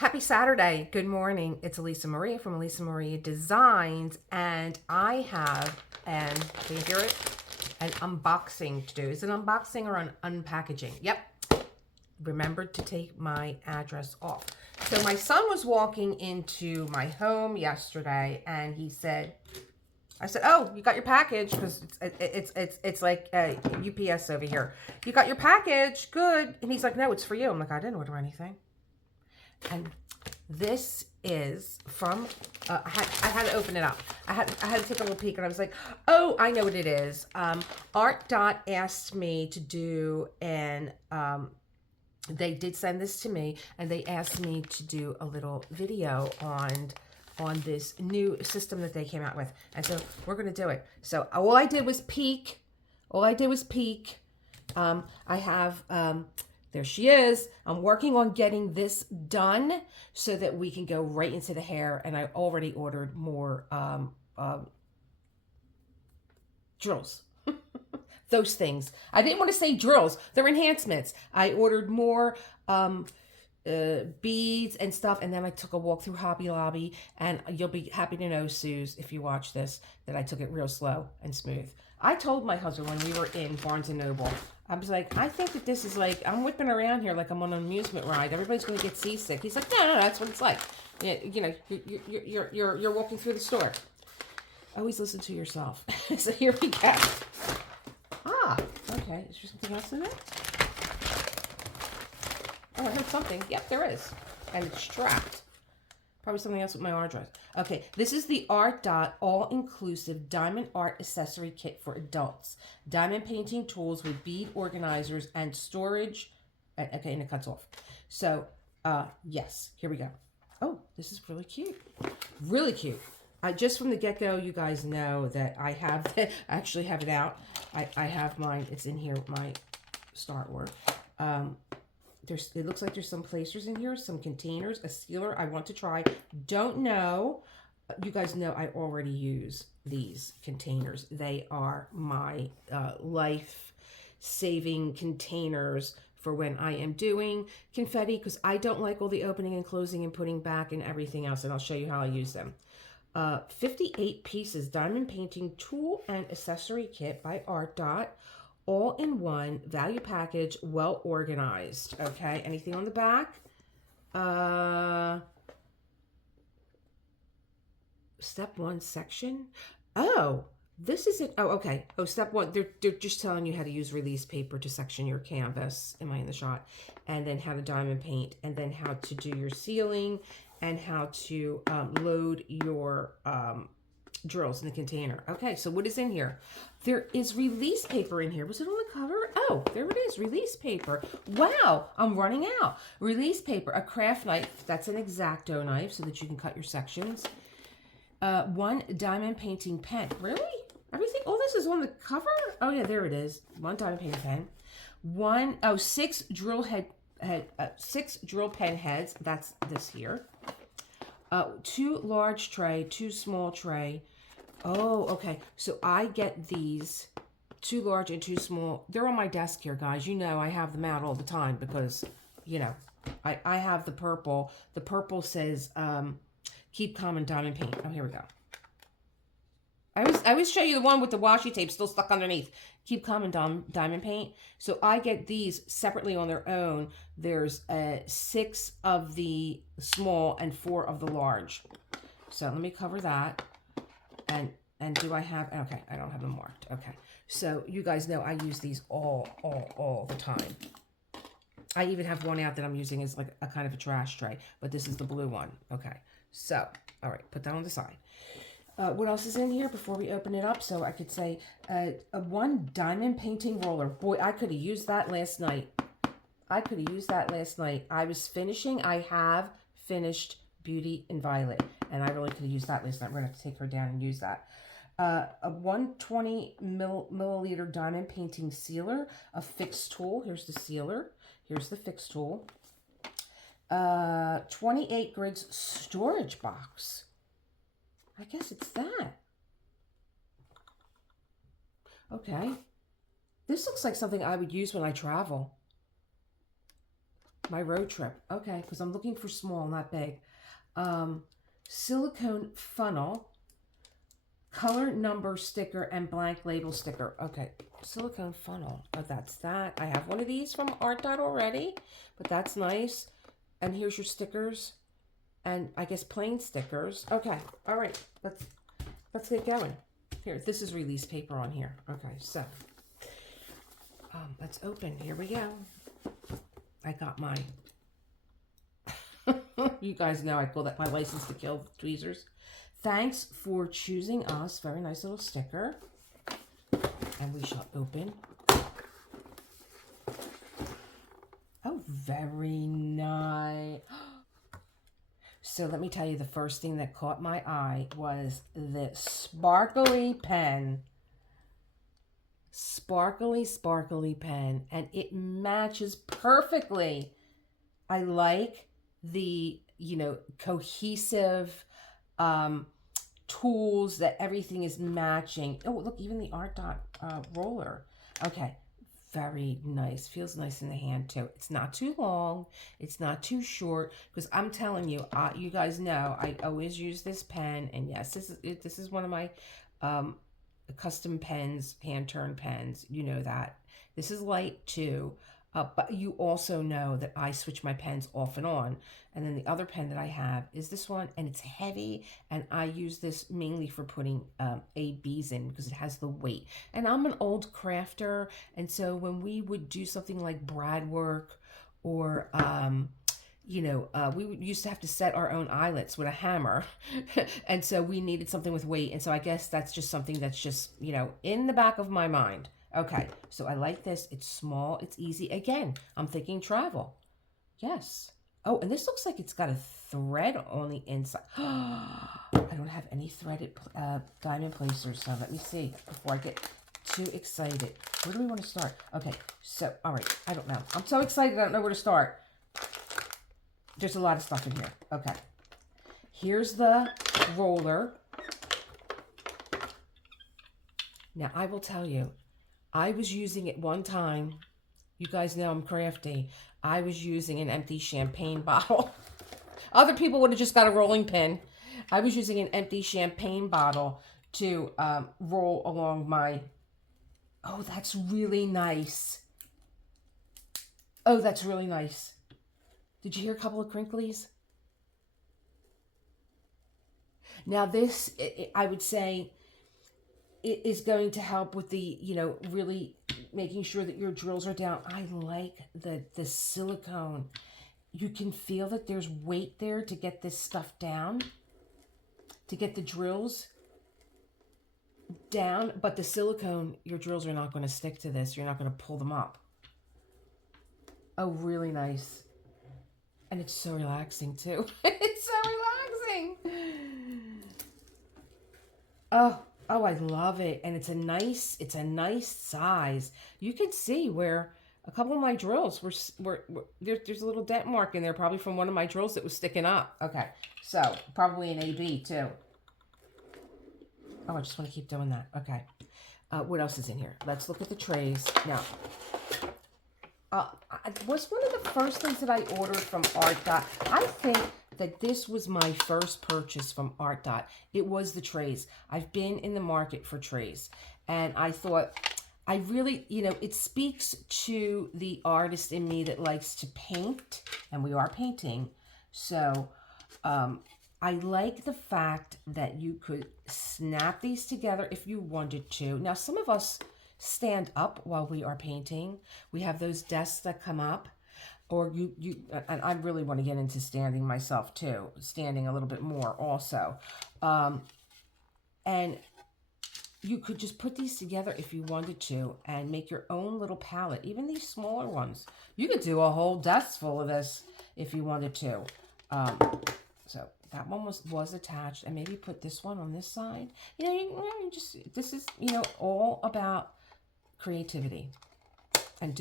Happy Saturday. Good morning. It's Elisa Maria from Elisa Maria Designs, and I have can you hear it? An unboxing to do. Is it unboxing or an unpackaging? Yep. Remembered to take my address off. So my son was walking into my home yesterday, and he said, I said, "Oh, you got your package," because it's like UPS over here. "You got your package, good." And he's like, "No, it's for you." I'm like, "I didn't order anything." And this is from, I had to open it up. I had to take a little peek, and I was like, oh, I know what it is. ARTDOT asked me to do they did send this to me, and they asked me to do a little video on this new system that they came out with. And so we're going to do it. So all I did was peek. I have, there she is. I'm working on getting this done so that we can go right into the hair. And I already ordered more drills. Those things. I didn't want to say drills. They're enhancements. I ordered more beads and stuff, and then I took a walk through Hobby Lobby, and you'll be happy to know, Suze, if you watch this, that I took it real slow and smooth. I told my husband when we were in Barnes & Noble, I was like, I think that this is like, I'm whipping around here like I'm on an amusement ride. Everybody's going to get seasick. He's like, no, that's what it's like. You know, you're walking through the store. Always listen to yourself. So here we go. Ah, okay. Is there something else in there? Oh, I heard something. Yep, there is. And it's strapped. Probably something else with my address. Okay, this is the ARTDOT All-Inclusive Diamond Art Accessory Kit for Adults. Diamond painting tools with bead organizers and storage. Okay, and it cuts off. So, yes, here we go. Oh, this is really cute. Really cute. Just from the get-go, you guys know that I have, I actually have it out. I have mine. It's in here, my Star Wars. It looks like there's some placers in here, some containers, a sealer I want to try. Don't know. You guys know I already use these containers. They are my life-saving containers for when I am doing confetti, because I don't like all the opening and closing and putting back and everything else, and I'll show you how I use them. 58 pieces diamond painting tool and accessory kit by ARTDOT. All in one value package, well organized. Okay, anything on the back? Step 1 section. Oh, this isn't. Oh, okay. Oh, step 1. They're just telling you how to use release paper to section your canvas. Am I in the shot? And then how to diamond paint, and then how to do your sealing, and how to load your drills in the container. Okay, so what is in here? There is release paper in here. Was it on the cover? Oh, there it is, release paper. Wow, I'm running out. Release paper, a craft knife. That's an X-Acto knife so that you can cut your sections. 1 diamond painting pen. Really? Everything? Oh, this is on the cover? Oh, yeah, there it is. 1 diamond painting pen. 6 drill head 6 drill pen heads. That's this here. 2 large tray, 2 small tray. Oh, okay. So I get these 2 large and 2 small. They're on my desk here, guys. You know I have them out all the time because, you know, I have the purple. The purple says keep calm and diamond paint. Oh, here we go. I always show you the one with the washi tape still stuck underneath. Keep calm and diamond paint. So I get these separately on their own. There's 6 of the small and 4 of the large. So let me cover that. And do I have, okay, I don't have them marked. Okay. So you guys know I use these all the time. I even have one out that I'm using as like a kind of a trash tray, but this is the blue one. Okay. So, all right, put that on the side. What else is in here before we open it up? So I could say 1 diamond painting roller. Boy, I could have used that last night. I was finishing. I have finished Beauty and Violet, and I really could have used that last night. We're going to have to take her down and use that. A 120 milliliter diamond painting sealer, a fixed tool. Here's the sealer. Here's the fixed tool. 28 grids storage box. I guess it's that. Okay. This looks like something I would use when I travel. My road trip. Okay, because I'm looking for small, not big. Silicone funnel, color number sticker, and blank label sticker. Okay, silicone funnel. Oh, that's that. I have one of these from ARTDOT already, but that's nice. And here's your stickers, and I guess plain stickers. Okay, all right. Let's get going. Here, this is release paper on here. Okay, so let's open. Here we go. I got my. You guys know I call that my license to kill tweezers. Thanks for choosing us. Very nice little sticker. And we shall open. Oh, very nice. So let me tell you, the first thing that caught my eye was the sparkly pen. Sparkly, sparkly pen. And it matches perfectly. I like the, cohesive tools that everything is matching. Oh, look, even the ARTDOT roller. Okay, very nice. Feels nice in the hand too. It's not too long. It's not too short. Because I'm telling you, you guys know I always use this pen. And yes, this is one of my custom pens, hand turn pens. You know that. This is light too. But you also know that I switch my pens off and on. And then the other pen that I have is this one, and it's heavy. And I use this mainly for putting ABs in because it has the weight. And I'm an old crafter. And so when we would do something like brad work or, we used to have to set our own eyelets with a hammer. And so we needed something with weight. And so I guess that's just something that's just, in the back of my mind. Okay, so I like this. It's small. It's easy. Again, I'm thinking travel. Yes. Oh, and this looks like it's got a thread on the inside. I don't have any threaded diamond placers, so let me see before I get too excited. Where do we want to start? Okay, so, all right, I don't know. I'm so excited, I don't know where to start. There's a lot of stuff in here. Okay. Here's the roller. Now, I will tell you, I was using it one time. You guys know I'm crafty. I was using an empty champagne bottle. Other people would have just got a rolling pin. I was using an empty champagne bottle to roll along my... Oh, that's really nice. Oh, that's really nice. Did you hear a couple of crinklies? Now this, I would say, it is going to help with the, really making sure that your drills are down. I like the silicone. You can feel that there's weight there to get this stuff down, to get the drills down. But the silicone, your drills are not going to stick to this. You're not going to pull them up. Oh, really nice. And it's so relaxing too. It's so relaxing. Oh, I love it. And it's a nice size. You can see where a couple of my drills were there's a little dent mark in there, probably from one of my drills that was sticking up. Okay, so probably an AB too. Oh, I just want to keep doing that. Okay. What else is in here? Let's look at the trays. Now, was one of the first things that I ordered from ARTDOT. I think that this was my first purchase from ARTDOT. It was the trays. I've been in the market for trays. And I thought, I really, it speaks to the artist in me that likes to paint. And we are painting. So, I like the fact that you could snap these together if you wanted to. Now, some of us stand up while we are painting. We have those desks that come up, or and I really want to get into standing myself too, standing a little bit more also. And you could just put these together if you wanted to and make your own little palette, even these smaller ones. You could do a whole desk full of this if you wanted to. So that one was attached, and maybe put this one on this side. This is, all about creativity and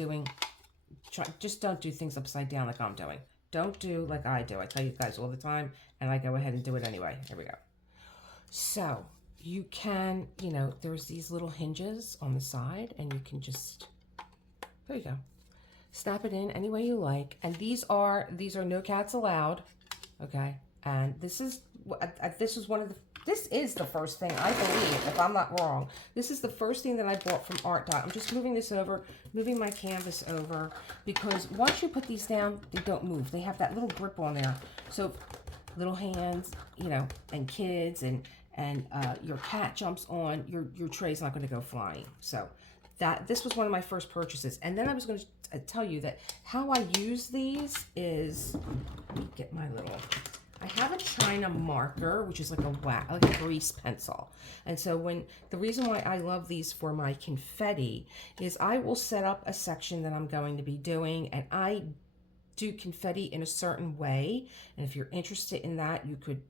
just don't do things upside down like I'm doing. Don't do like I do. I tell you guys all the time, and I go ahead and do it anyway. Here we go. So you can, there's these little hinges on the side, and you can just, there you go. snap it in any way you like. And these are no cats allowed. Okay. And this is this is the first thing, I believe, if I'm not wrong. This is the first thing that I bought from ARTDOT. I'm just moving this over, moving my canvas over, because once you put these down, they don't move. They have that little grip on there. So little hands, you know, and kids, and your cat jumps on, your tray's not going to go flying. So this was one of my first purchases. And then I was going to tell you that how I use these is, let me get my little, I have a China marker, which is like a grease pencil. And so the reason why I love these for my confetti is I will set up a section that I'm going to be doing, and I do confetti in a certain way. And if you're interested in that, you could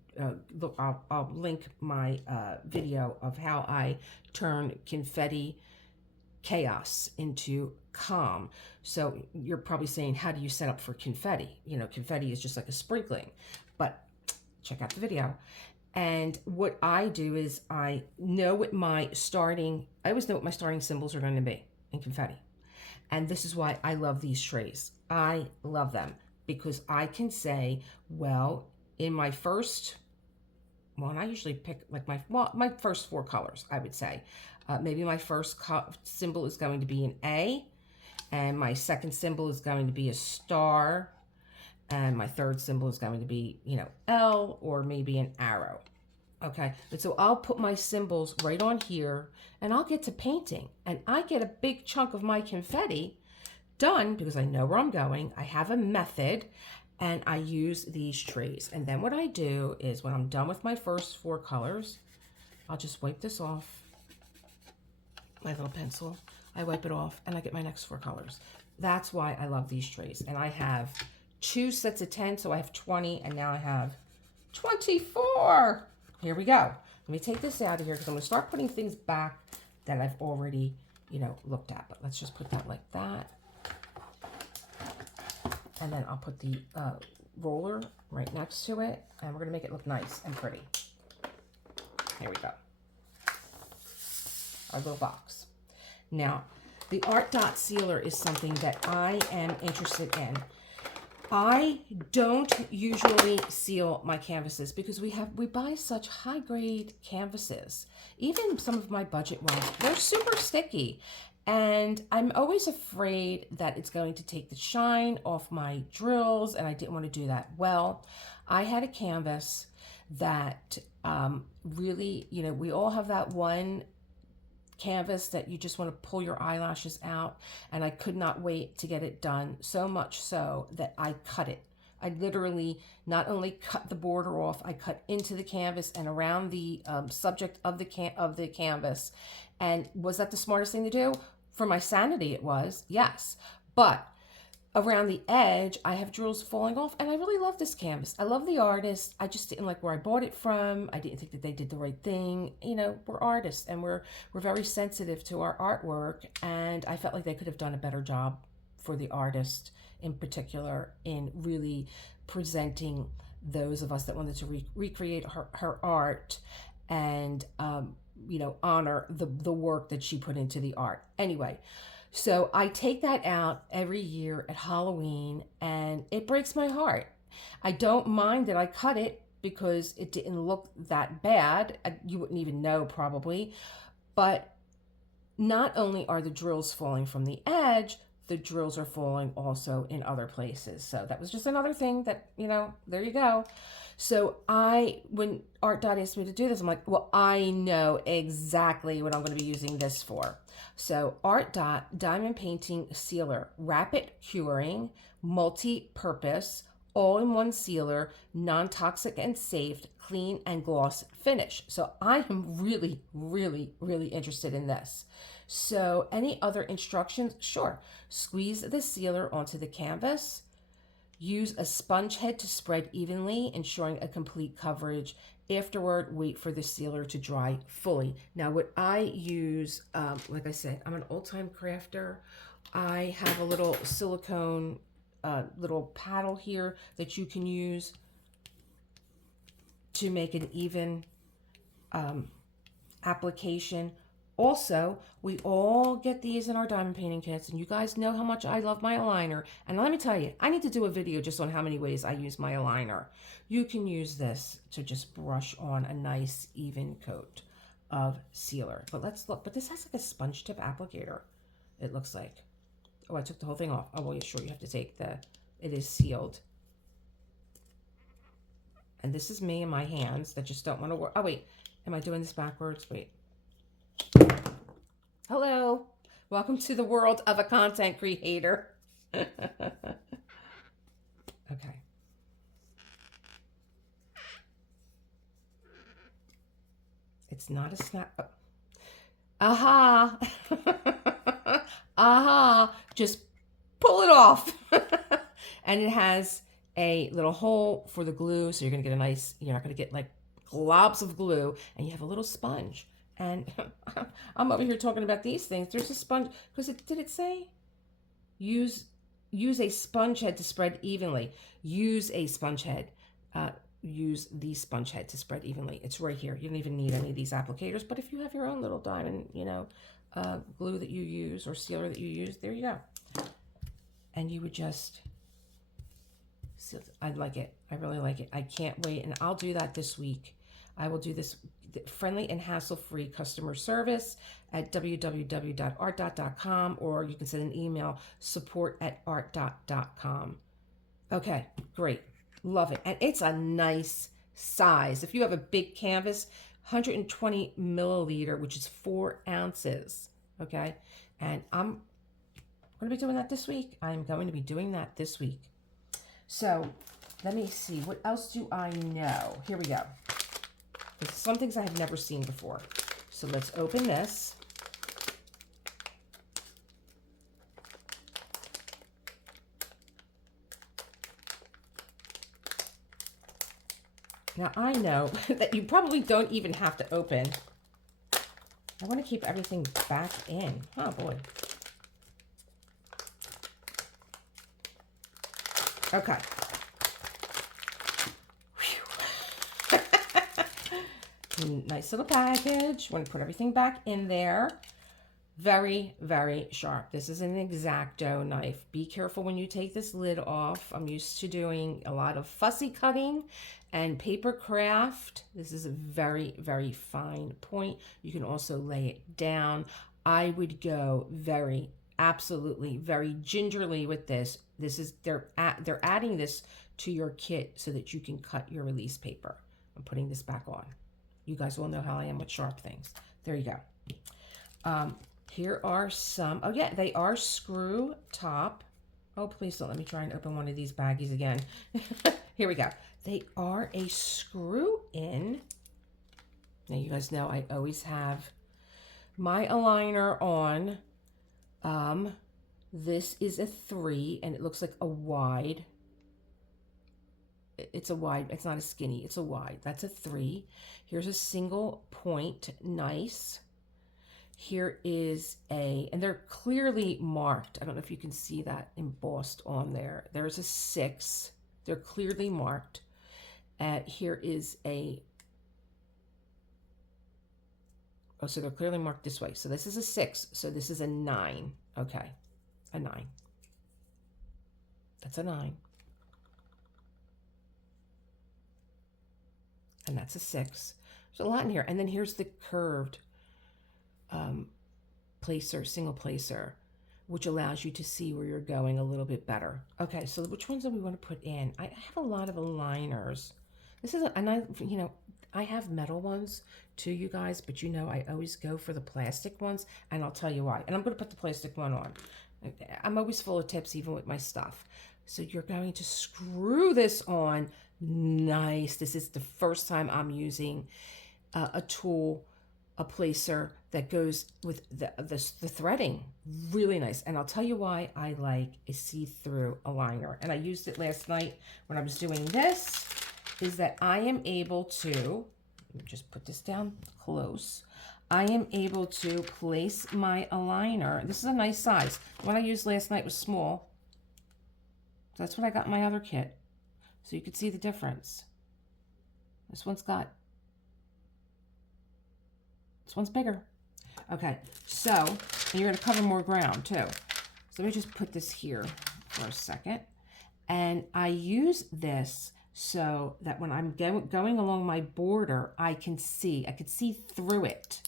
look, I'll link my video of how I turn confetti chaos into calm. So you're probably saying, how do you set up for confetti? You know, confetti is just like a sprinkling, but check out the video. And what I do is I know what I always know what my starting symbols are going to be in confetti. And this is why I love these trays. I love them because I can say, well, in my first, well, and I usually pick like my first 4 colors, I would say. Maybe my first symbol is going to be an A, and my second symbol is going to be a star, and my third symbol is going to be, you know, L, or maybe an arrow. Okay, and so I'll put my symbols right on here, and I'll get to painting, and I get a big chunk of my confetti done because I know where I'm going. I have a method, and I use these trays. And then what I do is when I'm done with my first 4 colors, I'll just wipe this off, my little pencil. I wipe it off, and I get my next 4 colors. That's why I love these trays. And I have 2 sets of 10, so I have 20, and now I have 24. Here we go. Let me take this out of here because I'm going to start putting things back that I've already, you know, looked at. But let's just put that like that. And then I'll put the roller right next to it, and we're going to make it look nice and pretty. Here we go. Our little box. Now, the ARTDOT sealer is something that I am interested in. I don't usually seal my canvases because we buy such high grade canvases. Even some of my budget ones, they're super sticky. And I'm always afraid that it's going to take the shine off my drills, and I didn't want to do that. Well, I had a canvas that really, you know, we all have that one canvas that you just want to pull your eyelashes out, and I could not wait to get it done, so much so that I cut it. I literally not only cut the border off, I cut into the canvas and around the subject of the canvas. And was that the smartest thing to do? For my sanity, it was, yes. But around the edge, I have drills falling off, and I really love this canvas. I love the artist. I just didn't like where I bought it from. I didn't think that they did the right thing. You know, we're artists, and we're very sensitive to our artwork, and I felt like they could have done a better job for the artist in particular in really presenting those of us that wanted to recreate her art and you know, honor the work that she put into the art. Anyway, so I take that out every year at Halloween, and it breaks my heart. I don't mind that I cut it because it didn't look that bad. You wouldn't even know probably. But not only are the drills falling from the edge, the drills are falling also in other places. So that was just another thing that, you know, there you go. So when ARTDOT asked me to do this, I'm like, well, I know exactly what I'm going to be using this for. So ARTDOT Diamond Painting Sealer, Rapid Curing, Multi-Purpose, All-in-One Sealer, Non-Toxic and Safe, Clean and Gloss Finish. So I am really, really, really interested in this. So any other instructions? Sure. Squeeze the sealer onto the canvas. Use a sponge head to spread evenly, ensuring a complete coverage. Afterward, wait for the sealer to dry fully. Now, what I use, like I said, I'm an old-time crafter. I have a little silicone little paddle here that you can use to make an even application Also, we all get these in our diamond painting kits, and you guys know how much I love my aligner. And let me tell you, I need to do a video just on how many ways I use my aligner. You can use this to just brush on a nice even coat of sealer. But let's look. But this has like a sponge tip applicator, it looks like. Oh, I took the whole thing off. Oh, well, you're sure you have to take it is sealed. And this is me and my hands that just don't want to work. Oh, wait. Am I doing this backwards? Wait. Hello. Welcome to the world of a content creator. Okay. It's not a snap. Oh. Aha. Aha. Just pull it off. And it has a little hole for the glue. So you're going to get a nice, you're not going to get like globs of glue. And you have a little sponge. And I'm over here talking about these things. There's a sponge, because did it say? Use a sponge head to spread evenly. Use a sponge head. Use the sponge head to spread evenly. It's right here. You don't even need any of these applicators. But if you have your own little diamond, glue that you use or sealer that you use, there you go. And you would just seal. I like it. I really like it. I can't wait. And I'll do that this week. I will do this friendly and hassle-free customer service at www.artdot.com, or you can send an email, support@artdot.com. Okay, great. Love it. And it's a nice size. If you have a big canvas, 120 milliliter, which is 4 ounces. Okay. And I'm going to be doing that this week. I'm going to be doing that this week. So let me see. What else do I know? Here we go. There's some things I have never seen before. So let's open this. Now I know that you probably don't even have to open. I want to keep everything back in. Oh boy. Okay. Nice little package. Want to put everything back in there. Very, very sharp. This is an X-Acto knife. Be careful when you take this lid off. I'm used to doing a lot of fussy cutting and paper craft. This is a very, very fine point. You can also lay it down. I would go absolutely very gingerly with this. This is they're adding this to your kit so that you can cut your release paper. I'm putting this back on. You guys will know how I am with sharp things. There you go. Here are some, oh yeah, they are screw top. Oh, please don't let me try and open one of these baggies again. Here we go. They are a screw in. Now you guys know I always have my aligner on. This is a 3 and it looks like a wide. It's a wide, it's not a skinny, it's a wide. That's a 3. Here's a single point, nice. Here is and they're clearly marked. I don't know if you can see that embossed on there. There's a 6. They're clearly marked. Here is so they're clearly marked this way. So this is a 6. So this is a 9. Okay, a 9. That's a 9. And that's a 6. There's a lot in here. And then here's the curved placer, single placer, which allows you to see where you're going a little bit better. Okay, so which ones do we want to put in? I have a lot of aligners. This is, I have metal ones too, you guys, but I always go for the plastic ones, and I'll tell you why. And I'm going to put the plastic one on. I'm always full of tips, even with my stuff. So you're going to screw this on. Nice. This is the first time I'm using a tool, a placer that goes with the threading. Really nice. And I'll tell you why I like a see-through aligner. And I used it last night when I was doing this, is that I am able to, let me just put this down close. I am able to place my aligner. This is a nice size. The one I used last night was small. So that's what I got in my other kit. So you can see the difference. This one's bigger. Okay, so, and you're going to cover more ground too. So let me just put this here for a second. And I use this so that when I'm going along my border, I can see through it.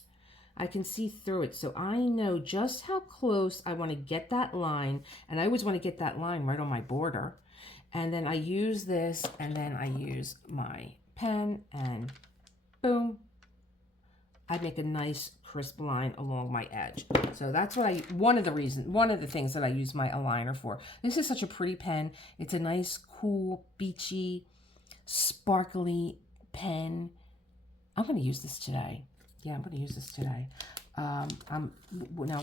I can see through it. So I know just how close I want to get that line. And I always want to get that line right on my border. And then I use this, and then I use my pen, and boom, I make a nice crisp line along my edge. So that's what one of the things that I use my aligner for. This is such a pretty pen. It's a nice, cool, beachy, sparkly pen. I'm going to use this today. Yeah, I'm going to use this today. Now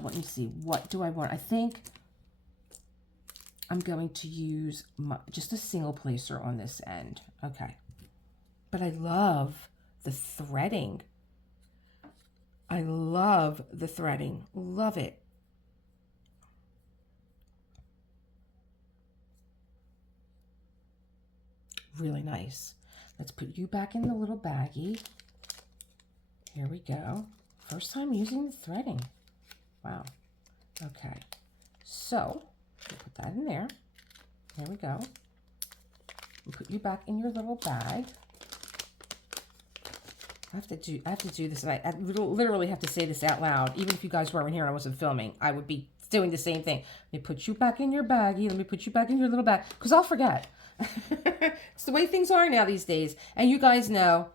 let me see. What do I want? I think I'm going to use just a single placer on this end. Okay. But I love the threading. I love the threading. Love it. Really nice. Let's put you back in the little baggie. Here we go. First time using the threading. Wow. Okay. So, put that in there. There we go. And put you back in your little bag. I have to do this. I literally have to say this out loud. Even if you guys weren't here and I wasn't filming, I would be doing the same thing. Let me put you back in your baggie. Let me put you back in your little bag, because I'll forget. It's the way things are now these days. And you guys know,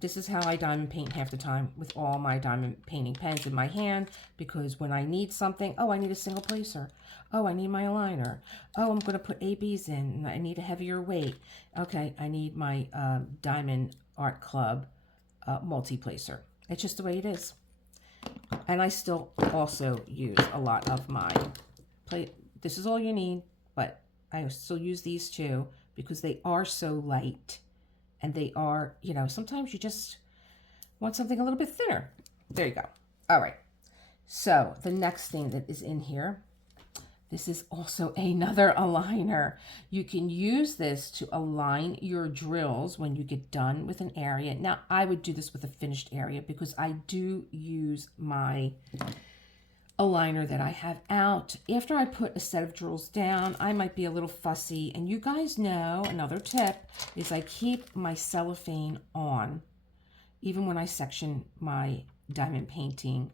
this is how I diamond paint half the time, with all my diamond painting pens in my hand, because when I need something, oh, I need a single placer. Oh, I need my aligner. Oh, I'm going to put ABs in. I need a heavier weight. Okay, I need my Diamond Art Club multi-placer. It's just the way it is. And I still also use a lot of my plate. This is all you need, but I still use these too, because they are so light. And they are, you know, sometimes you just want something a little bit thinner. There you go. All right. So the next thing that is in here, this is also another aligner. You can use this to align your drills when you get done with an area. Now, I would do this with a finished area, because I do use my aligner that I have out. After I put a set of drills down, I might be a little fussy. And you guys know, another tip is I keep my cellophane on, even when I section my diamond paintings,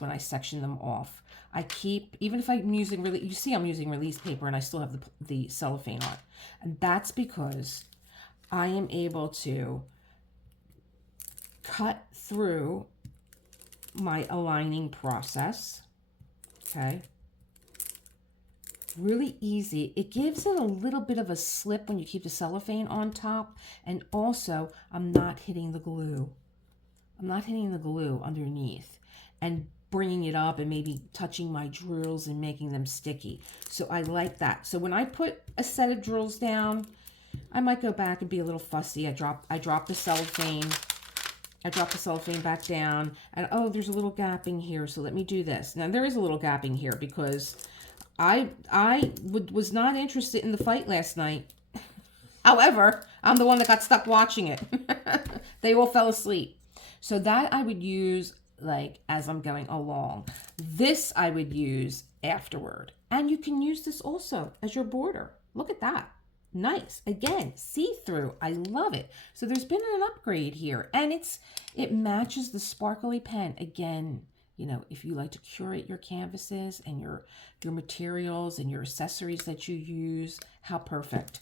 when I section them off. I keep, even if I'm using, you see I'm using release paper and I still have the cellophane on. And that's because I am able to cut through my aligning process. Okay, really easy. It gives it a little bit of a slip when you keep the cellophane on top, and also I'm not hitting the glue. I'm not hitting the glue underneath and bringing it up and maybe touching my drills and making them sticky. So I like that. So when I put a set of drills down, I might go back and be a little fussy. I drop the cellophane. I drop the cellophane back down, and oh, there's a little gapping here, so let me do this. Now, there is a little gapping here because I was not interested in the fight last night. However, I'm the one that got stuck watching it. They all fell asleep. So that I would use like as I'm going along. This I would use afterward. And you can use this also as your border. Look at that. Nice. Again, see-through. I love it. So there's been an upgrade here, and it matches the sparkly pen. Again, you know, if you like to curate your canvases and your materials and your accessories that you use, how perfect.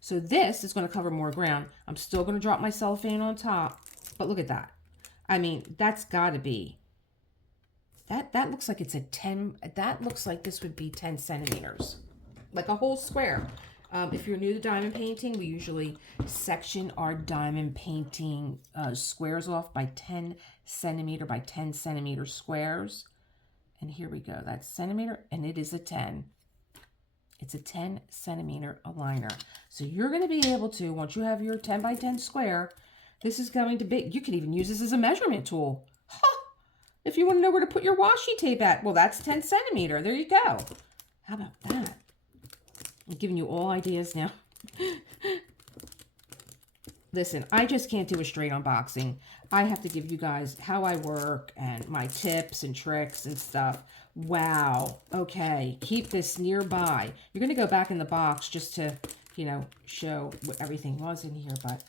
So this is going to cover more ground. I'm still going to drop my cellophane on top, but look at that. I mean, that's got to be, that looks like it's a 10, that looks like this would be 10 centimeters, like a whole square. If you're new to diamond painting, we usually section our diamond painting squares off by 10 centimeter by 10 centimeter squares. And here we go. That's centimeter, and it is a 10. It's a 10 centimeter aligner. So you're going to be able to, once you have your 10 by 10 square, this is going to be, you could even use this as a measurement tool. Huh! If you want to know where to put your washi tape at, well, that's 10 centimeter. There you go. How about that? I'm giving you all ideas now. listen, I just can't do a straight unboxing. I have to give you guys how I work and my tips and tricks and stuff. Wow. Okay. Keep this nearby. You're going to go back in the box just to, you know, show what everything was in here. But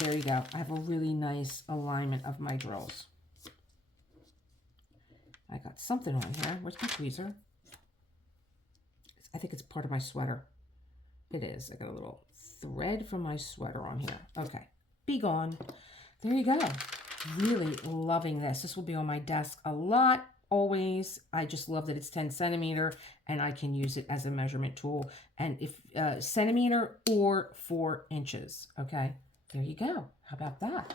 there you go. I have a really nice alignment of my drills. I got something on here. Where's my tweezer? I think it's part of my sweater. It is. I got a little thread from my sweater on here. Okay. Be gone. There you go. Really loving this. This will be on my desk a lot. Always. I just love that it's 10 centimeter and I can use it as a measurement tool. And if centimeter or 4 inches. Okay. There you go. How about that?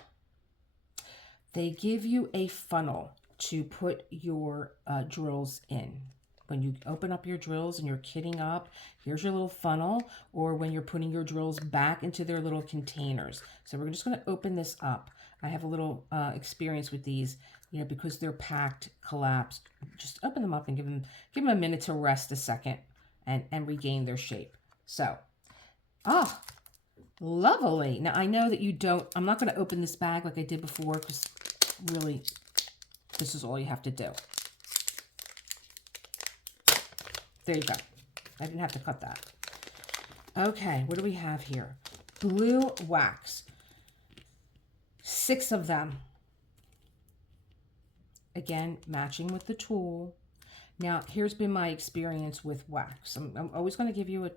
They give you a funnel to put your drills in. When you open up your drills and you're kitting up, here's your little funnel, or when you're putting your drills back into their little containers. So we're just going to open this up. I have a little experience with these, you know, because they're packed, collapsed. Just open them up and give them a minute to rest a second and regain their shape. So, lovely. Now I know that you don't, I'm not going to open this bag like I did before because really this is all you have to do. There you go. I didn't have to cut that. Okay, what do we have here? Blue wax. 6 of them. Again, matching with the tool. Now, here's been my experience with wax. I'm always going to give you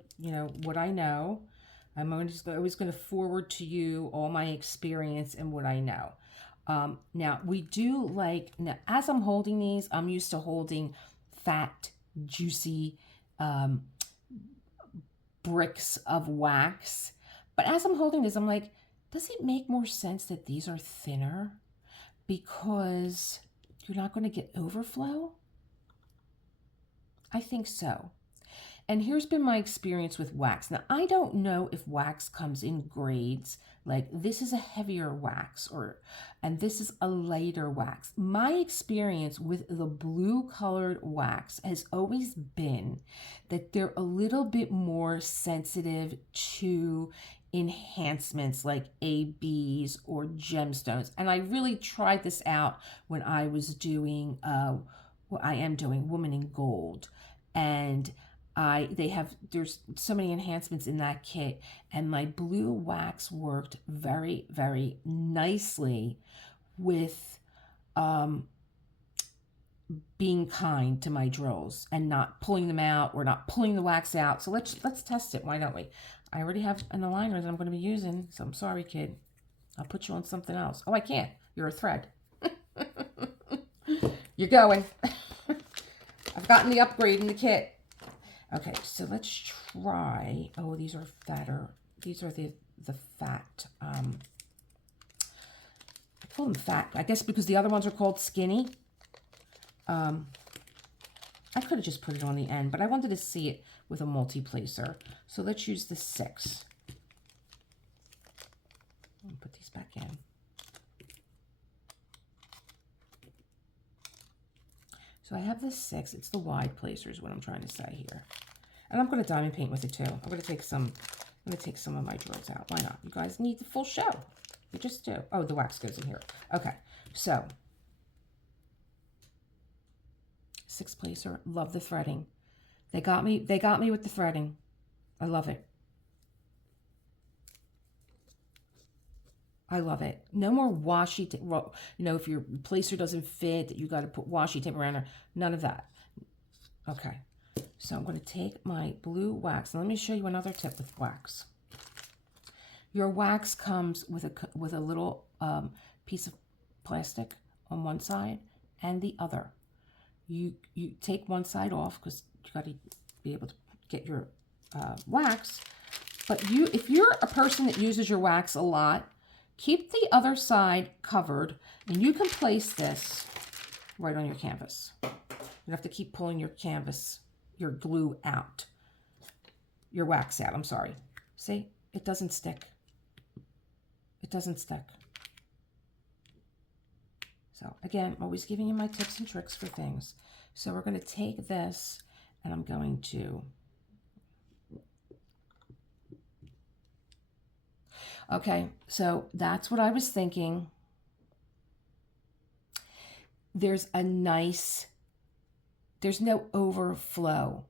what I know. I'm always going to forward to you all my experience and what I know. Now, we do like, now, as I'm holding these, I'm used to holding fat, juicy bricks of wax. But as I'm holding this, I'm like, does it make more sense that these are thinner? Because you're not going to get overflow? I think so. And here's been my experience with wax. Now, I don't know if wax comes in grades, like this is a heavier wax and this is a lighter wax. My experience with the blue colored wax has always been that they're a little bit more sensitive to enhancements like ABs or gemstones. And I really tried this out when I was doing, what I am doing, Woman in Gold. And there's so many enhancements in that kit, and my blue wax worked very, very nicely with being kind to my drills and not pulling them out or not pulling the wax out. So let's test it. Why don't we? I already have an aligner that I'm going to be using, so I'm sorry, kid. I'll put you on something else. Oh, I can't. You're a thread. You're going. I've gotten the upgrade in the kit. Okay, so let's try, oh, these are fatter. These are the fat, I call them fat, I guess because the other ones are called skinny. I could have just put it on the end, but I wanted to see it with a multi-placer. So let's use the 6. I'll put these back in. So I have the 6. It's the wide placer is what I'm trying to say here. And I'm going to diamond paint with it too. I'm going to take some of my drills out. Why not? You guys need the full show. You just do. Oh, the wax goes in here. Okay. So 6 placer. Love the threading. They got me with the threading. I love it. I love it. No more washi tape. You know, if your placer doesn't fit, you got to put washi tape around her. None of that. Okay. So I'm going to take my blue wax. And let me show you another tip with wax. Your wax comes with a little piece of plastic on one side and the other. You take one side off because you got to be able to get your wax. But if you're a person that uses your wax a lot, keep the other side covered, and you can place this right on your canvas. You have to keep pulling your canvas, your glue out, your wax out, I'm sorry. See, it doesn't stick. It doesn't stick. So again, I'm always giving you my tips and tricks for things. So we're going to take this, and I'm going to... Okay, so that's what I was thinking. There's no overflow.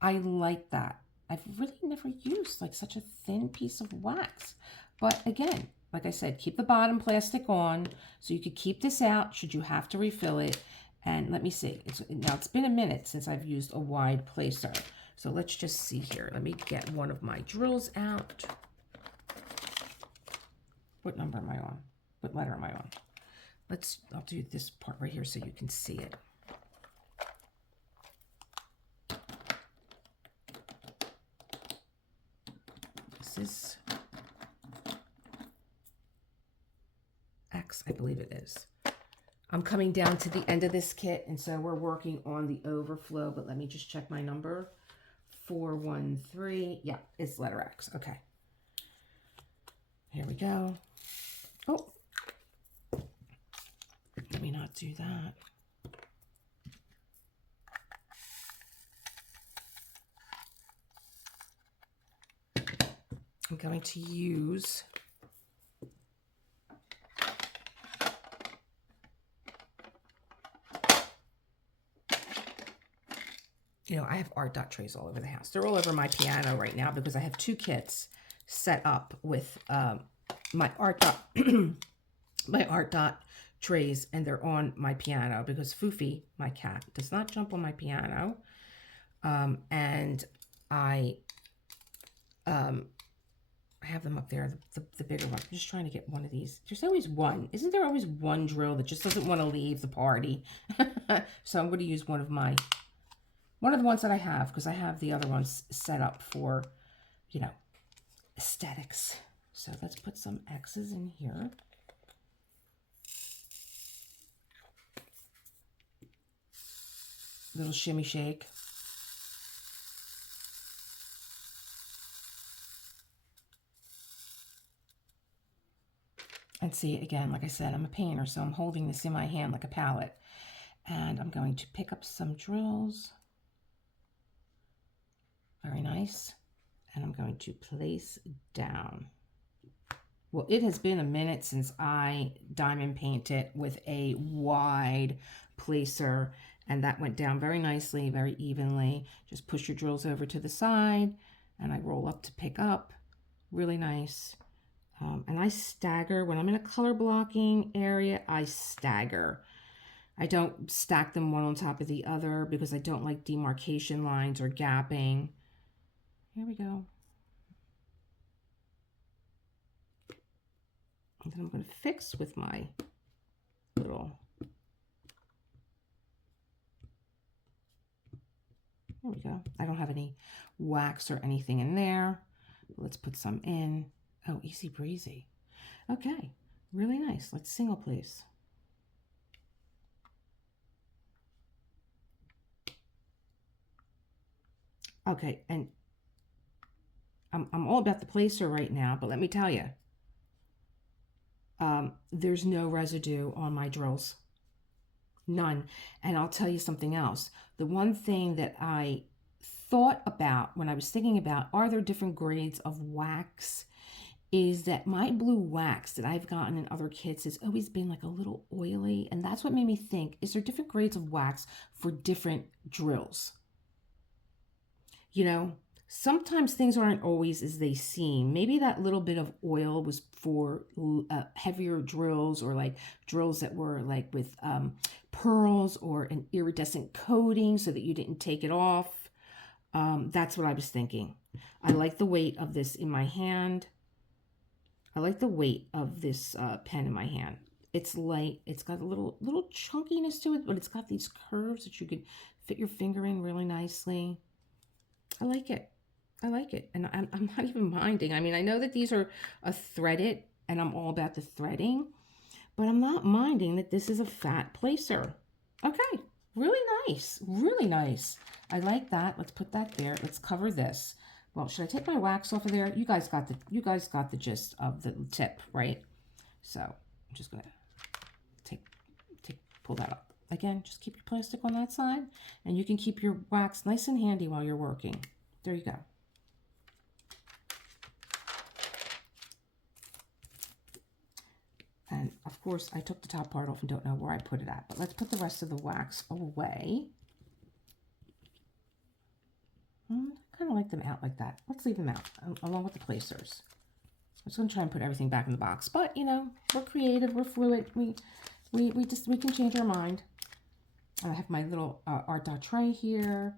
I like that. I've really never used like such a thin piece of wax. But again, like I said, keep the bottom plastic on so you could keep this out should you have to refill it. And let me see. Now it's been a minute since I've used a wide placer. So let's just see here. Let me get one of my drills out. What number am I on? What letter am I on? I'll do this part right here so you can see it. This is X, I believe it is. I'm coming down to the end of this kit, and so we're working on the overflow, but let me just check my number. 413. Yeah, it's letter X. Okay. Here we go. Oh, let me not do that. I'm going to use I have ARTDOT trays all over the house. They're all over my piano right now because I have 2 kits set up with my ARTDOT my ARTDOT trays, and they're on my piano because Foofy, my cat, does not jump on my piano. And I have them up there, the bigger one. I'm just trying to get one of these. There's always one. Isn't there always one drill that just doesn't want to leave the party? So I'm going to use one of the ones that I have, because I have the other ones set up for, aesthetics. So let's put some X's in here. Little shimmy shake. And see, again, like I said, I'm a painter, so I'm holding this in my hand like a palette. And I'm going to pick up some drills. Very nice. And I'm going to place down. Well, it has been a minute since I diamond painted with a wide placer, and that went down very nicely, very evenly. Just push your drills over to the side, and I roll up to pick up. Really nice. And I stagger. When I'm in a color blocking area, I stagger. I don't stack them one on top of the other because I don't like demarcation lines or gapping. Here we go. And then I'm going to fix with my little, there we go. I don't have any wax or anything in there. Let's put some in. Oh, easy breezy. Okay, really nice. Let's single place. Okay, and I'm all about the placer right now, but let me tell you, there's no residue on my drills. None. And I'll tell you something else. The one thing that I thought about when I was thinking about, are there different grades of wax, is that my blue wax that I've gotten in other kits has always been like a little oily. And that's what made me think, is there different grades of wax for different drills? Sometimes things aren't always as they seem. Maybe that little bit of oil was for heavier drills, or like drills that were like with pearls or an iridescent coating so that you didn't take it off. That's what I was thinking. I like the weight of this in my hand. I like the weight of this pen in my hand. It's light. It's got a little chunkiness to it, but it's got these curves that you could fit your finger in really nicely. I like it. I like it. And I'm not even minding. I mean, I know that these are a threaded, and I'm all about the threading, but I'm not minding that this is a fat placer. Okay. Really nice. Really nice. I like that. Let's put that there. Let's cover this. Well, should I take my wax off of there? You guys got the gist of the tip, right? So I'm just gonna pull that up. Again, just keep your plastic on that side, and you can keep your wax nice and handy while you're working. There you go. course, I took the top part off and don't know where I put it at, but let's put the rest of the wax away. I kind of like them out like that. Let's leave them out along with the placers. I'm just going to try and put everything back in the box, but you know, we're creative, we're fluid, we can change our mind. I have my little ARTDOT tray here.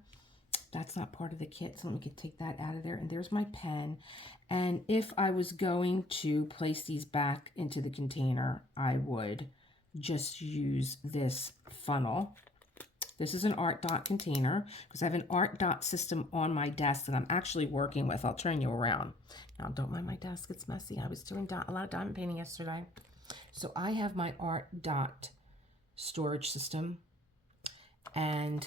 That's not part of the kit, so let me take that out of there. And there's my pen. And if I was going to place these back into the container, I would just use this funnel. This is an ARTDOT container because I have an ARTDOT system on my desk that I'm actually working with. I'll turn you around. Now, don't mind my desk. It's messy. I was doing a lot of diamond painting yesterday. So I have my ARTDOT storage system. And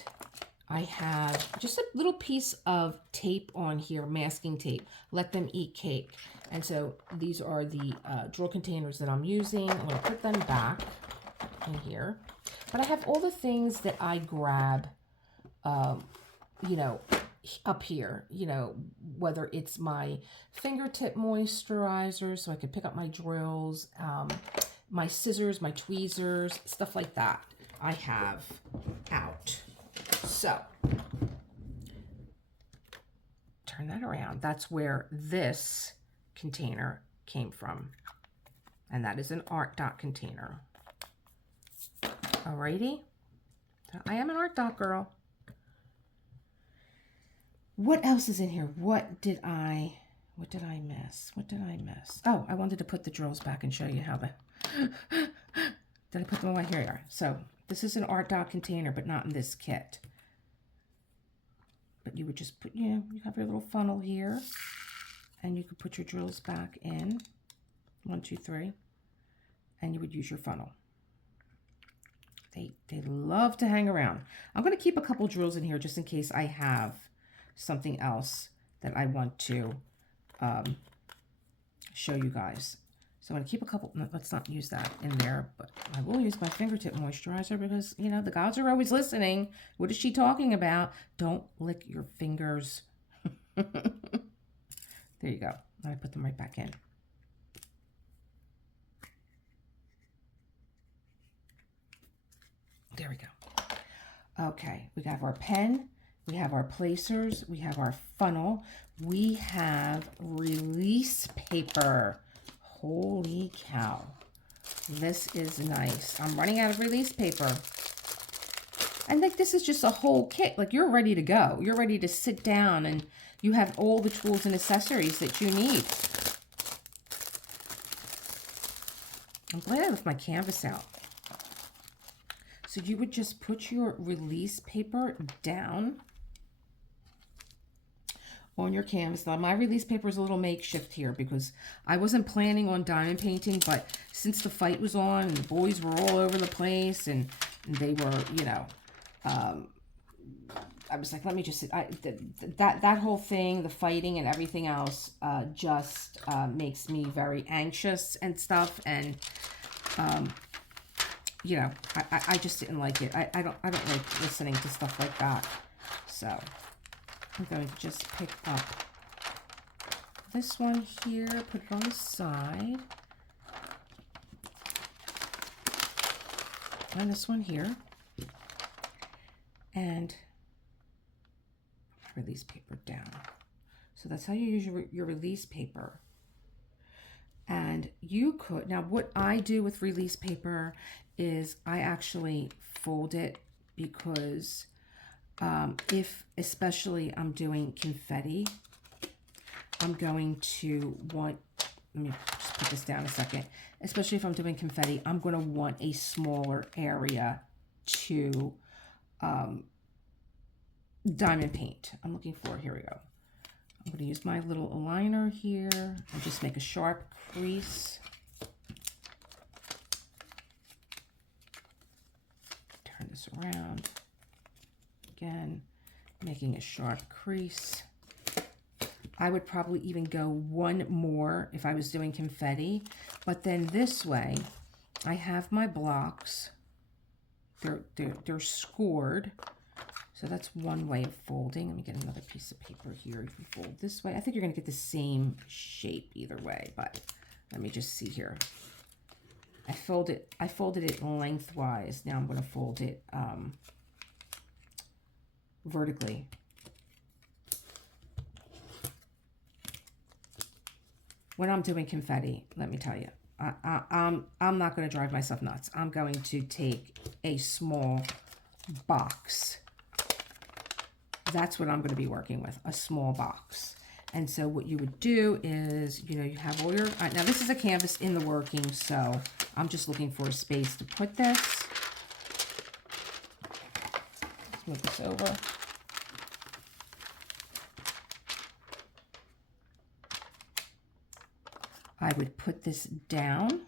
I have just a little piece of tape on here, masking tape. Let them eat cake. And so these are the drill containers that I'm using. I'm going to put them back in here. But I have all the things that I grab, you know, up here, you know, whether it's my fingertip moisturizer so I can pick up my drills, my scissors, my tweezers, stuff like that I have out. So, turn that around. That's where this container came from. And that is an ARTDOT container. Alrighty. I am an ARTDOT girl. What else is in here? What did I miss? What did I miss? Oh, I wanted to put the drills back and show you how the... Did I put them away? Here they are. So, this is an ARTDOT container, but not in this kit. But you would just put, you know, you have your little funnel here. And you could put your drills back in. 1, 2, 3. And you would use your funnel. They love to hang around. I'm going to keep a couple drills in here just in case I have something else that I want to show you guys. So I'm going to keep a couple, let's not use that in there, but I will use my fingertip moisturizer because, you know, the gods are always listening. What is she talking about? Don't lick your fingers. There you go. I put them right back in. There we go. Okay, we have our pen, we have our placers, we have our funnel, we have release paper. Holy cow. This is nice. I'm running out of release paper. And like this is just a whole kit. Like you're ready to go. You're ready to sit down and you have all the tools and accessories that you need. I'm glad I left my canvas out. So you would just put your release paper down on your canvas. Now my release paper is a little makeshift here because I wasn't planning on diamond painting, but since the fight was on and the boys were all over the place and they were, you know, I was like, let me just, that whole thing, the fighting and everything else, just makes me very anxious and stuff. And, you know, I just didn't like it. I don't like listening to stuff like that. So I'm going to just pick up this one here, put it on the side. And this one here. And release paper down. So that's how you use your release paper. And you could, now what I do with release paper is I actually fold it because if especially I'm doing confetti, I'm going to want, let me just put this down a second, especially if I'm doing confetti, I'm going to want a smaller area to diamond paint. I'm looking for, here we go. I'm going to use my little aligner here and just make a sharp crease. Turn this around. Again, making a sharp crease. I would probably even go one more if I was doing confetti, but then this way I have my blocks. They're scored. So that's one way of folding. Let me get another piece of paper here. You can fold this way. I think you're going to get the same shape either way, but let me just see here. I folded it lengthwise. Now I'm going to fold it vertically. When I'm doing confetti, let me tell you, I'm not going to drive myself nuts. I'm going to take a small box. That's what I'm going to be working with, a small box. And so what you would do is, you know, you have all your, now this is a canvas in the working, so I'm just looking for a space to put this. Let's move this over. I would put this down.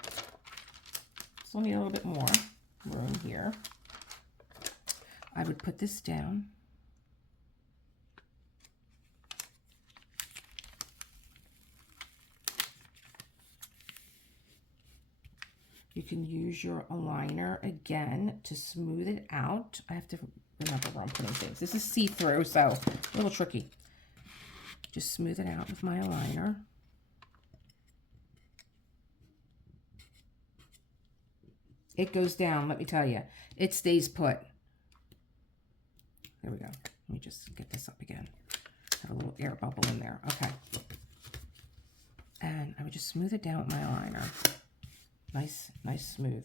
So I need a little bit more room here. I would put this down. You can use your aligner again to smooth it out. I have to remember where I'm putting things. This is see-through, so a little tricky. Just smooth it out with my aligner. It goes down, let me tell you. It stays put. There we go. Let me just get this up again. Have a little air bubble in there. Okay. And I would just smooth it down with my aligner. Nice, nice smooth.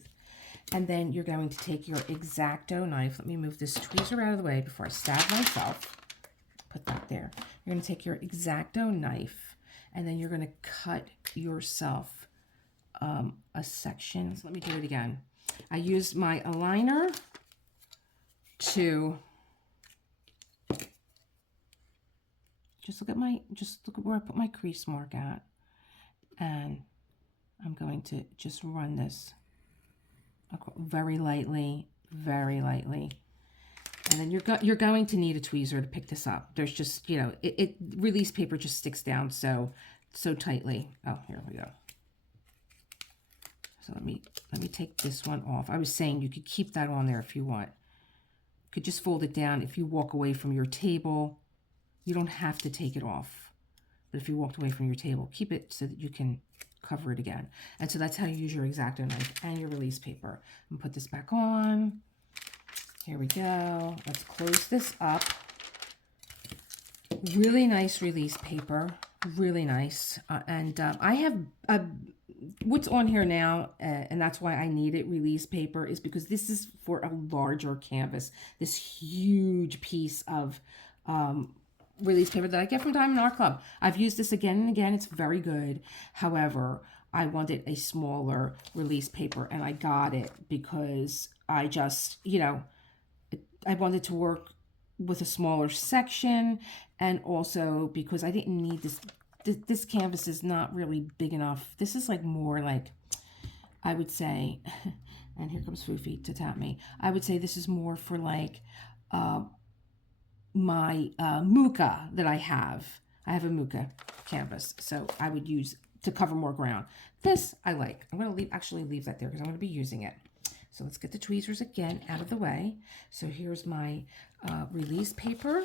And then you're going to take your X-Acto knife. Let me move this tweezer out of the way before I stab myself. Put that there. You're going to take your X-Acto knife, and then you're going to cut yourself a section. So let me do it again. I used my aligner to just look at where I put my crease mark at, and I'm going to just run this very lightly, very lightly. And then you're going to need a tweezer to pick this up. There's just, you know, release paper just sticks down so tightly. Oh, here we go. So let me take this one off. I was saying you could keep that on there if you want. You could just fold it down. If you walk away from your table, you don't have to take it off. But if you walked away from your table, keep it so that you can cover it again. And so that's how you use your X-Acto knife and your release paper. And put this back on. Here we go. Let's close this up. Really nice release paper. Really nice. I have what's on here now, and that's why I needed release paper, is because this is for a larger canvas. This huge piece of release paper that I get from Diamond Art Club. I've used this again and again. It's very good. However, I wanted a smaller release paper, and I got it because I just, you know, I wanted to work with a smaller section, and also because I didn't need this. This canvas is not really big enough. This is like more like, I would say, and here comes Foofy to tap me. I would say this is more for like my Muka that I have. I have a Muka canvas, so I would use to cover more ground. This I like. I'm going to actually leave that there because I'm going to be using it. So let's get the tweezers again out of the way. So here's my release paper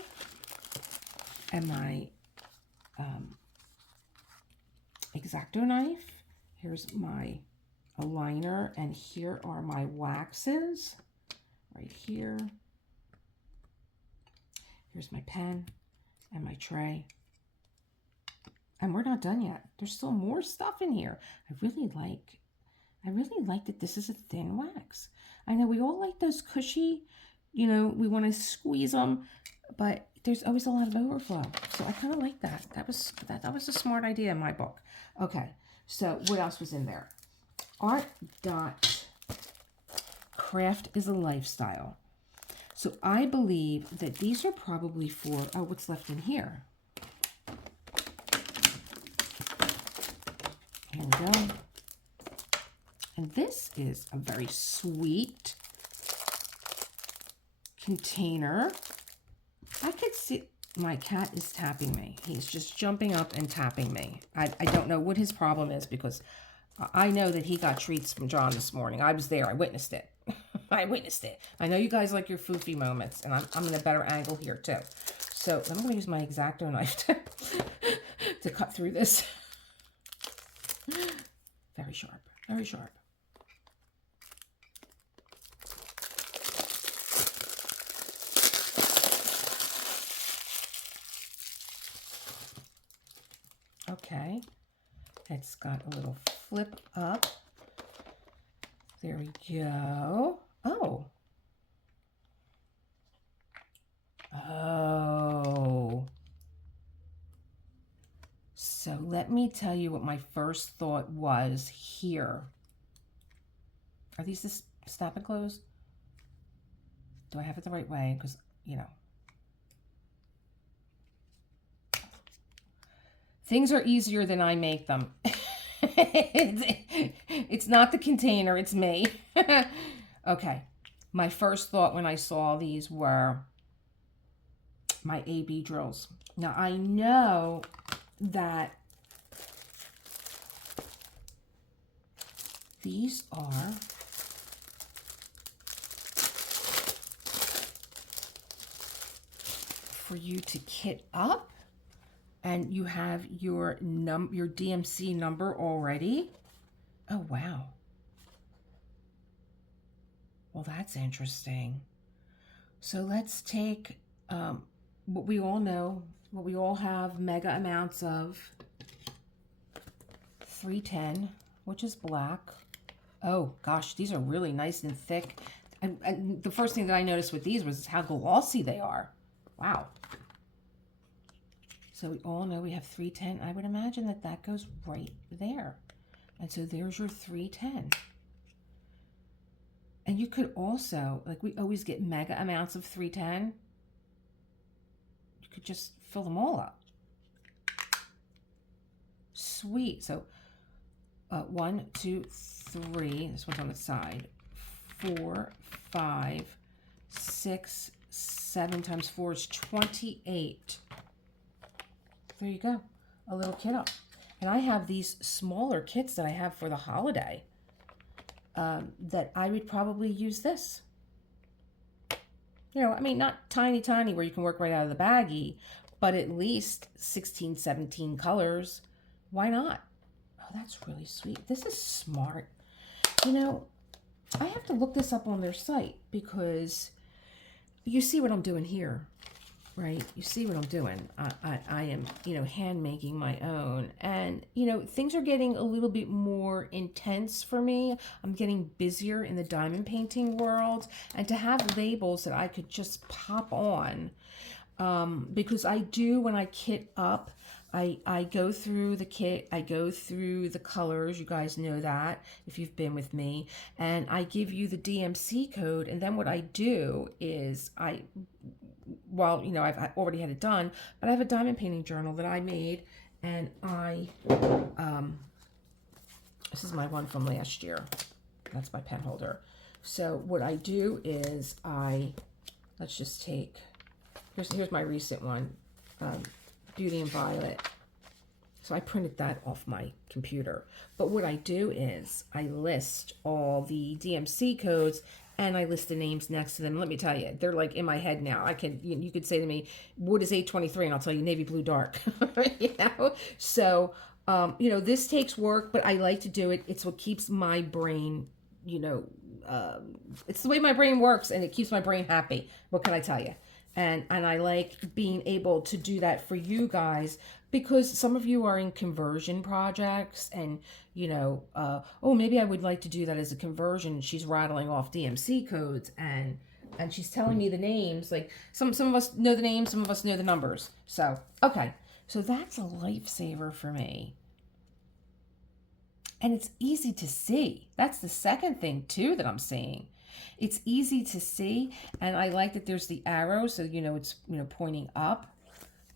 and my X-Acto knife. Here's my aligner, and here are my waxes right here. Here's my pen and my tray. And we're not done yet. There's still more stuff in here. I really like that this is a thin wax. I know we all like those cushy, you know, we want to squeeze them, but there's always a lot of overflow. So I kind of like that. That was a smart idea in my book. Okay, so what else was in there? ARTDOT Craft is a Lifestyle. So I believe that these are probably for, oh, what's left in here? Here we go. And this is a very sweet container. I could see, my cat is tapping me. He's just jumping up and tapping me. I don't know what his problem is, because I know that he got treats from John this morning. I was there. I witnessed it. I witnessed it. I know you guys like your foofy moments, and I'm in a better angle here too. So I'm going to use my X-Acto knife to cut through this. Very sharp. Very sharp. Okay. It's got a little flip up. There we go. Oh. Oh. So let me tell you what my first thought was here. Are these the snap and close? Do I have it the right way? Because, you know. Things are easier than I make them. It's not the container, it's me. Okay. My first thought when I saw these were my AB drills. Now, I know that these are for you to kit up, and you have your DMC number already. Oh, wow. Well, that's interesting. So let's take what we all know, what we all have mega amounts of, 310, which is black. Oh gosh, these are really nice and thick. And the first thing that I noticed with these was how glossy they are. Wow. So we all know we have 310. I would imagine that that goes right there. And so there's your 310. And you could also, like we always get mega amounts of 310. You could just fill them all up. Sweet. So 1, 2, 3. This one's on the side. 4, 5, 6, 7 times 4 is 28. There you go. A little kit up. And I have these smaller kits that I have for the holiday that I would probably use this. You know, I mean, not tiny, tiny where you can work right out of the baggie, but at least 16, 17 colors. Why not? Oh, that's really sweet. This is smart. You know, I have to look this up on their site because you see what I'm doing here, right? You see what I'm doing. I am, you know, hand making my own. And, you know, things are getting a little bit more intense for me. I'm getting busier in the diamond painting world. And to have labels that I could just pop on, because I do, when I kit up, I go through the kit, I go through the colors, you guys know that if you've been with me, and I give you the DMC code, and then what I do is well, you know, I've already had it done, but I have a diamond painting journal that I made, and this is my one from last year. That's my pen holder. So what I do is let's just take, here's my recent one, Beauty and Violet. So I printed that off my computer. But what I do is I list all the DMC codes and I list the names next to them. Let me tell you, they're like in my head now. You could say to me, what is 823? And I'll tell you navy blue dark, you know? So, you know, this takes work, but I like to do it. It's what keeps my brain, you know, it's the way my brain works and it keeps my brain happy. What can I tell you? And I like being able to do that for you guys because some of you are in conversion projects and, you know, oh, maybe I would like to do that as a conversion. She's rattling off DMC codes and she's telling me the names. Like some of us know the names, some of us know the numbers. So, okay. So that's a lifesaver for me. And it's easy to see. That's the second thing too that I'm seeing. It's easy to see, and I like that there's the arrow, so you know it's, you know, pointing up.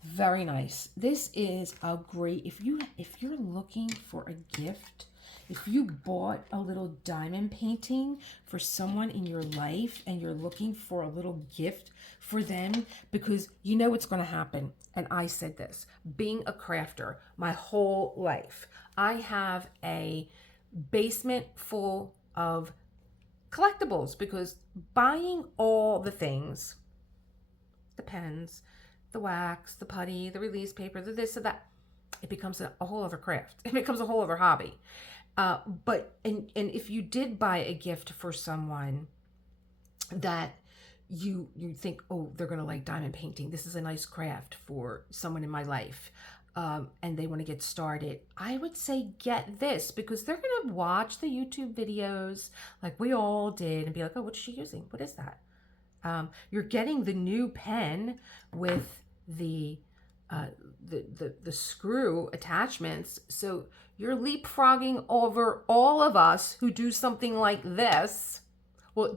Very nice. This is a great, if you're looking for a gift, if you bought a little diamond painting for someone in your life and you're looking for a little gift for them, because you know what's going to happen. And I said this, being a crafter my whole life, I have a basement full of collectibles because buying all the things, the pens, the wax, the putty, the release paper, the this, the that, it becomes a whole other craft. It becomes a whole other hobby. But if you did buy a gift for someone that you think, oh, they're going to like diamond painting, this is a nice craft for someone in my life, and they want to get started, I would say get this, because they're going to watch the YouTube videos like we all did and be like, oh, what's she using? What is that? You're getting the new pen with the screw attachments. So you're leapfrogging over all of us who do something like this. Well,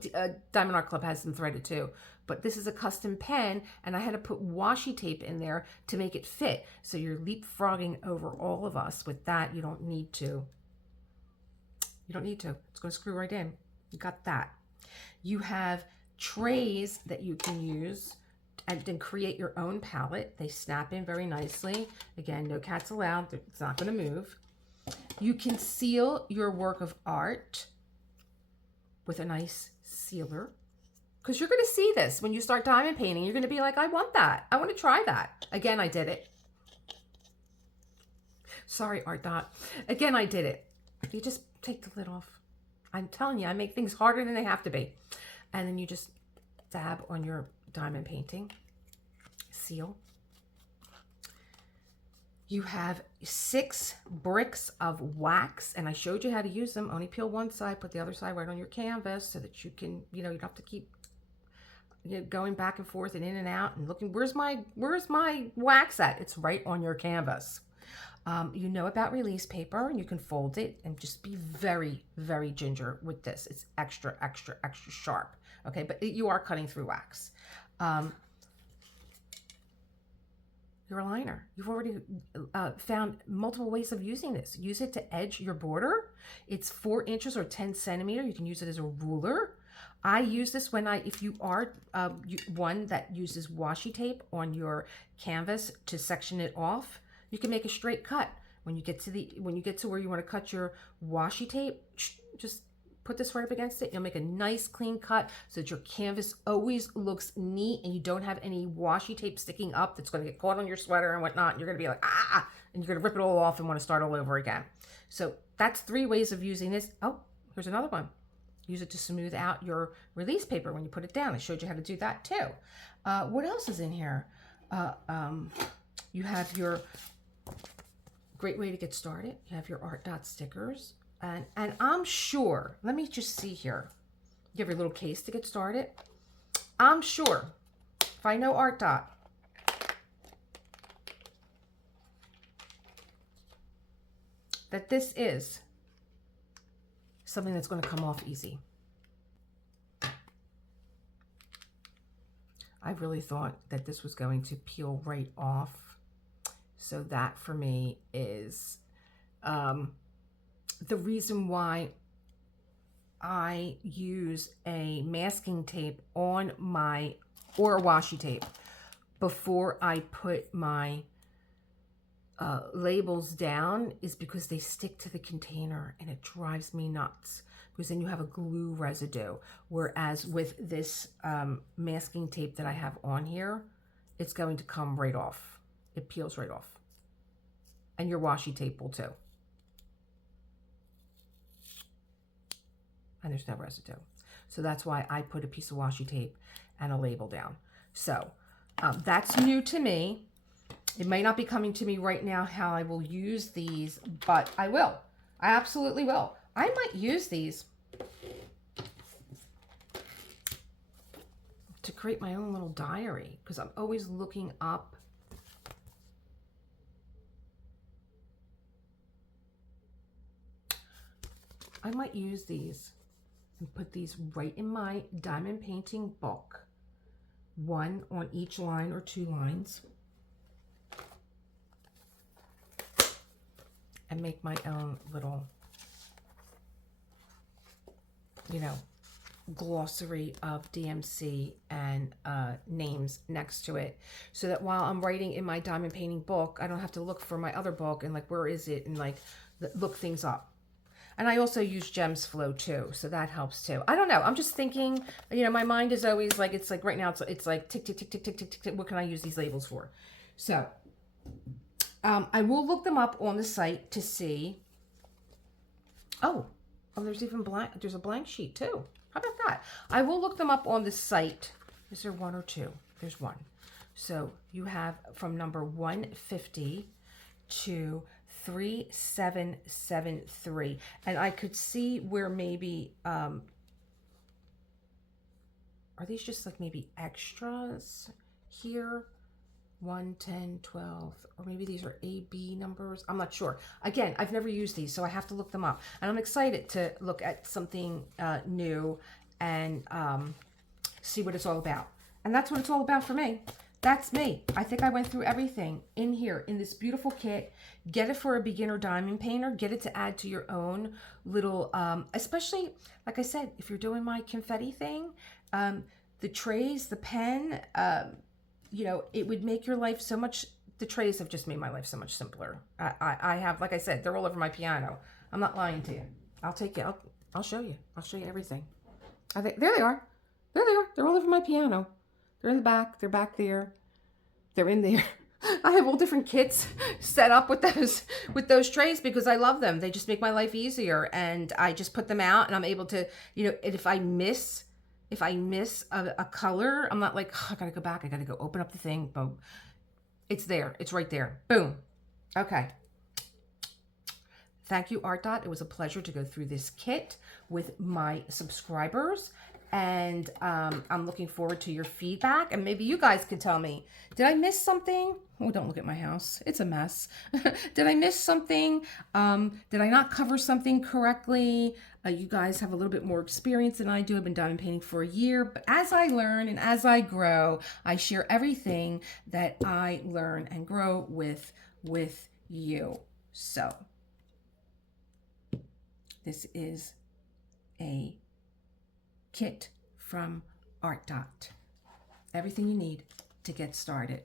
Diamond Art Club has them threaded too, but this is a custom pen, and I had to put washi tape in there to make it fit. So you're leapfrogging over all of us with that. You don't need to. You don't need to. It's going to screw right in. You got that. You have trays that you can use and then create your own palette. They snap in very nicely. Again, no cats allowed. It's not going to move. You can seal your work of art with a nice sealer, because you're going to see this when you start diamond painting. You're going to be like, I want that. I want to try that. Again, I did it. Sorry, ARTDOT. Again, I did it. You just take the lid off. I'm telling you, I make things harder than they have to be. And then you just dab on your diamond painting, seal. You have 6 bricks of wax, and I showed you how to use them. Only peel one side, put the other side right on your canvas so that you can, you don't have to keep going back and forth and in and out and looking, where's my wax at? It's right on your canvas. You know about release paper, and you can fold it, and just be very, very ginger with this. It's extra, extra, extra sharp. Okay, but you are cutting through wax. Your liner. You've already found multiple ways of using this. Use it to edge your border. It's 4 inches or 10 centimeters. You can use it as a ruler. I use this when if you are one that uses washi tape on your canvas to section it off, you can make a straight cut. When you get to where you want to cut your washi tape, just put this right up against it. You'll make a nice clean cut so that your canvas always looks neat and you don't have any washi tape sticking up that's going to get caught on your sweater and whatnot. And you're going to be like, ah, and you're going to rip it all off and want to start all over again. So that's 3 ways of using this. Oh, here's another one. Use it to smooth out your release paper when you put it down. I showed you how to do that too. What else is in here? You have your great way to get started. You have your ARTDOT stickers. And I'm sure, let me just see here. You have your little case to get started. I'm sure, if I know ARTDOT, that this is something that's going to come off easy. I really thought that this was going to peel right off. So that for me is the reason why I use a masking tape on or washi tape before I put my labels down, is because they stick to the container and it drives me nuts, because then you have a glue residue. Whereas with this masking tape that I have on here, it's going to come right off. It peels right off. And your washi tape will too. And there's no residue. So that's why I put a piece of washi tape and a label down. So that's new to me. It may not be coming to me right now how I will use these, but I will. I absolutely will. I might use these to create my own little diary, because I'm always looking up I might use these and put these right in my diamond painting book, 1 on each line or 2 lines, and make my own little, glossary of DMC and names next to it, so that while I'm writing in my diamond painting book, I don't have to look for my other book and where is it, and look things up. And I also use Gems Flow too, so that helps too. I don't know. I'm just thinking, my mind is always it's right now, it's like tick, tick, tick, tick, tick, tick, tick, tick. What can I use these labels for? So I will look them up on the site to see. Oh, there's a blank sheet too. How about that? I will look them up on the site. Is there 1 or 2? There's 1. So you have from number 150 3773. And I could see where maybe, are these just like maybe extras here? 1, 10, 12, or maybe these are AB numbers. I'm not sure. Again, I've never used these, so I have to look them up. And I'm excited to look at something new and see what it's all about. And that's what it's all about for me. That's me. I think I went through everything in here in this beautiful kit. Get it for a beginner diamond painter. Get it to add to your own little, especially, like I said, if you're doing my confetti thing, the trays, the pen, you know, it would make your life so much, the trays have just made my life so much simpler. I have, like I said, they're all over my piano. I'm not lying to you. I'll take you, I'll show you. I'll show you everything. There they are. There they are. They're all over my piano. They're in the back. They're back there. They're in there. I have all different kits set up with those trays because I love them. They just make my life easier. And I just put them out and I'm able to, you know, if I miss a color, I'm not like, oh, I gotta go back. I gotta go open up the thing. Boom. It's there. It's right there. Boom. Okay. Thank you, ARTDOT. It was a pleasure to go through this kit with my subscribers. And I'm looking forward to your feedback. And maybe you guys could tell me, did I miss something? Oh, don't look at my house. It's a mess. Did I miss something? Did I not cover something correctly? You guys have a little bit more experience than I do. I've been diamond painting for a year. But as I learn and as I grow, I share everything that I learn and grow with you. So this is a kit from ARTDOT. Everything you need to get started.